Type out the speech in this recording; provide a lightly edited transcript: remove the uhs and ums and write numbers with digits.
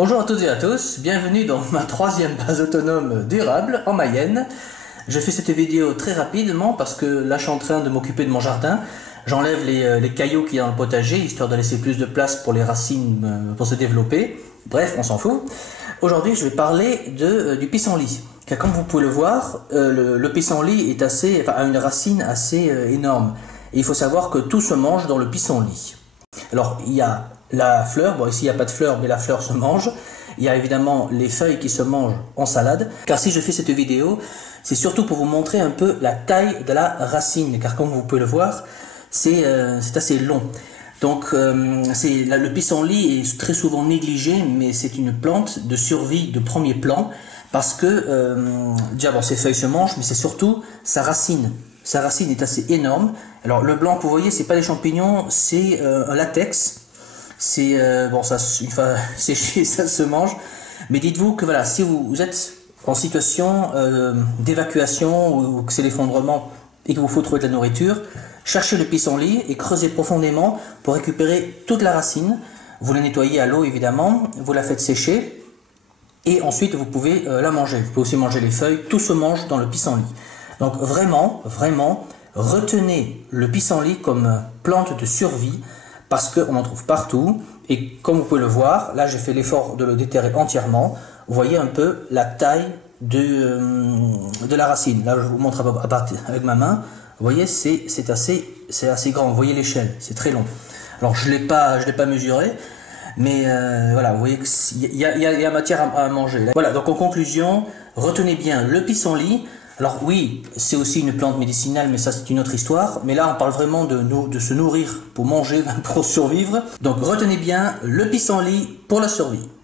Bonjour à toutes et à tous, bienvenue dans ma troisième base autonome durable en Mayenne. Je fais cette vidéo très rapidement parce que là je suis en train de m'occuper de mon jardin. J'enlève les cailloux qu'il y a dans le potager, histoire de laisser plus de place pour les racines pour se développer. Bref, on s'en fout. Aujourd'hui je vais parler du pissenlit. Car comme vous pouvez le voir, le pissenlit a une racine assez énorme. Et il faut savoir que tout se mange dans le pissenlit. Alors il y a la fleur, bon ici il n'y a pas de fleur mais la fleur se mange. Il y a évidemment les feuilles qui se mangent en salade. Car si je fais cette vidéo, c'est surtout pour vous montrer un peu la taille de la racine. Car comme vous pouvez le voir, c'est assez long. Donc le pissenlit est très souvent négligé, mais c'est une plante de survie de premier plan. Parce que déjà bon, ses feuilles se mangent, mais c'est surtout sa racine. Sa racine est assez énorme. Alors le blanc que vous voyez, c'est pas des champignons, c'est un latex. C'est bon, ça une fois séché, ça se mange. Mais dites-vous que voilà, si vous êtes en situation d'évacuation ou que c'est l'effondrement et qu'il vous faut trouver de la nourriture, cherchez le pissenlit et creusez profondément pour récupérer toute la racine. Vous la nettoyez à l'eau évidemment, vous la faites sécher et ensuite vous pouvez la manger. Vous pouvez aussi manger les feuilles, tout se mange dans le pissenlit. Donc vraiment, retenez le pissenlit comme plante de survie parce qu'on en trouve partout. Et comme vous pouvez le voir, là j'ai fait l'effort de le déterrer entièrement. Vous voyez un peu la taille de la racine. Là je vous montre avec ma main. Vous voyez, c'est assez grand. Vous voyez l'échelle, c'est très long. Alors je l'ai pas mesuré. Mais voilà, vous voyez qu'il y a matière à manger. Voilà, donc en conclusion, retenez bien le pissenlit. Alors oui, c'est aussi une plante médicinale, mais ça c'est une autre histoire. Mais là, on parle vraiment de se nourrir pour manger, pour survivre. Donc retenez bien le pissenlit pour la survie.